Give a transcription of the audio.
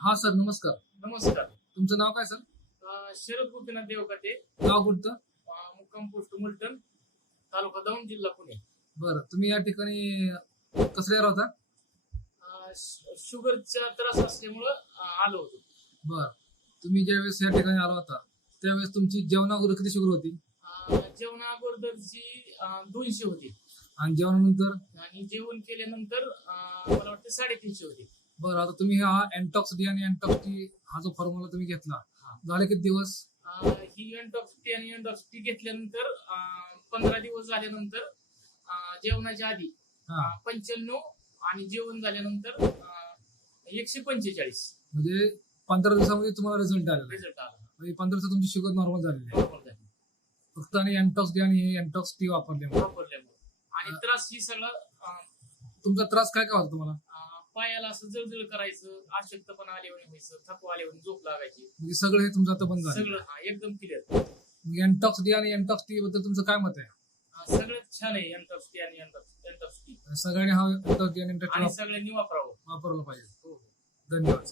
हा सर नमस्कार. नमस्कार. तुमचं नाव काय सर? अं, शरद गोपीनाथ देवकाते गाव कुठतं अं, मुक्काम पोस्ट मुलटण तालुका दौंड जिल्हा पुणे. बरं तुम्ही या ठिकाणी कसल्या होता अं, शु- शुगरचा त्रास असल्यामुळं अं, आलो होतो. बरं तुम्ही ज्यावेळेस या ठिकाणी आला होता त्यावेळेस तुमची जेवणावर किती शुगर होती? अं, जेवणा अगोदरची अं, दोनशे होती. आणि जेवणानंतर? आणि जेवण केल्यानंतर अं, मला वाटतं साडेतीनशे होती. बरं आता तुम्ही हा अँटॉक्स डी आणि अँटॉक्स टी हा जो फॉर्म्युला तुम्ही घेतला. झाले किती दिवस? अं, ही एनटॉक्स टी आणि एनटॉक्स टी घेतल्यानंतर पंधरा दिवस झाल्यानंतर अं, जेवणाच्या आधी हा. पंच्याण्णव आणि जेवण झाल्यानंतर अं, एकशे पंचेचाळीस. म्हणजे पंधरा दिवसामध्ये तुम्हाला रिझल्ट आलेला आहे. रिझल्ट आला. म्हणजे पंधरा दिवसात तुमची शुगर नॉर्मल झालेली आहे. फक्त आणि अँटॉक्स डी आणि अँटॉक्स टी वापरल्यामुळे. वापरल्यामुळे. आणि त्रास ही सगळं अं, तुमचा त्रास काय काय होता तुम्हाला? पायाला असं जळजळ करायचं अशक्तपणा आल्यावर व्हायचं थकवा आल्यावर झोप लागायची. म्हणजे सगळं हे तुमचं आता बंद झालं सगळं हा एकदम क्लिअर अँटॉक्स डी आणि अँटॉक्स टी बद्दल तुमचं काय मत आहे? सगळ्यात छान आहे एनटॉक्सिटी आणि एनटॉक्सिटी सगळ्यांनी हा अँटॉक्स डी आणि अँटॉक्स आणि सगळ्यांनी वापरावं. वापरलं पाहिजे. हो हो. धन्यवाद.